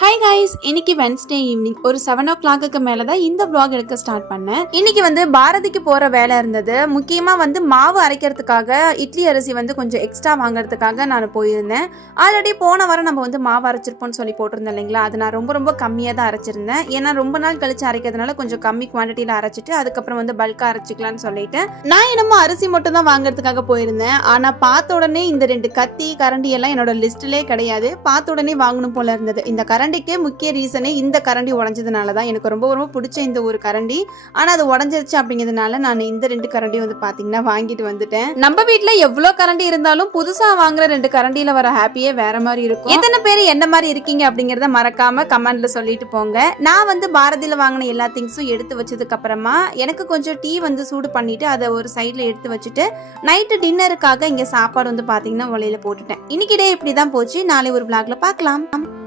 Hi guys, இன்னைக்கு Wednesday evening ஒரு 7 o'clock மேலே தான் இந்த vlog எடுக்க ஸ்டார்ட் பண்ணேன். இன்னைக்கு பாரதிக்கு போகிற வேலை இருந்தது. முக்கியமாக மாவு அரைக்கிறதுக்காக இட்லி அரிசி கொஞ்சம் எக்ஸ்ட்ரா வாங்குறதுக்காக நான் போயிருந்தேன். ஆல்ரெடி போன வாரம் நம்ம மாவு அரைச்சிருப்போம்னு சொல்லி போட்டிருந்தேன் இல்லைங்களா, அது நான் ரொம்ப கம்மியாக தான் அரைச்சிருந்தேன். ஏன்னா ரொம்ப நாள் கழிச்சு அரைக்கிறதுனால கொஞ்சம் கம்மி குவான்டிட்டியில் அரைச்சிட்டு அதுக்கப்புறம் பல்காக அரைச்சிக்கலான்னு சொல்லிட்டு நான் என்னமோ அரிசி மட்டும் தான் வாங்குறதுக்காக போயிருந்தேன். ஆனால் பார்த்த உடனே இந்த 2 கத்தி கரண்டி எல்லாம் என்னோட லிஸ்ட்லேயே கிடையாது. பார்த்த உடனே வாங்கணும் போல இருந்தது. இந்த கரண்டிக்கே முக்கிய ரீசனே இந்த கரண்டி உடஞ்சதுனால தான். எனக்கு ரொம்ப பிடிச்ச இந்த ஒரு கரண்டி, ஆனா அது உடஞ்சிருச்சு அப்படிங்கிறதுனால நான் இந்த 2 கரண்டி பாத்தீங்கன்னா வாங்கிட்டு வந்துட்டேன். நம்ம வீட்டுல எவ்வளவு கரண்டி இருந்தாலும் புதுசா வாங்குற 2 கரண்டியில வர ஹாப்பியே வேற மாதிரி இருக்கும். எத்தனை பேர் என்ன மாதிரி இருக்கீங்க அப்படிங்கறத மறக்காம கமெண்ட்ல சொல்லிட்டு போங்க. நான் பாரதியில வாங்கின எல்லா திங்ஸும் எடுத்து வச்சதுக்கு அப்புறமா எனக்கு கொஞ்சம் டீ சூடு பண்ணிட்டு அதை ஒரு சைட்ல எடுத்து வச்சுட்டு நைட்டு டின்னருக்காக இங்க சாப்பாடு பாத்தீங்கன்னா உலையில போட்டுட்டேன். இன்னைக்கு டே இப்படிதான் போச்சு. நாளை ஒரு vlogல பார்க்கலாம்.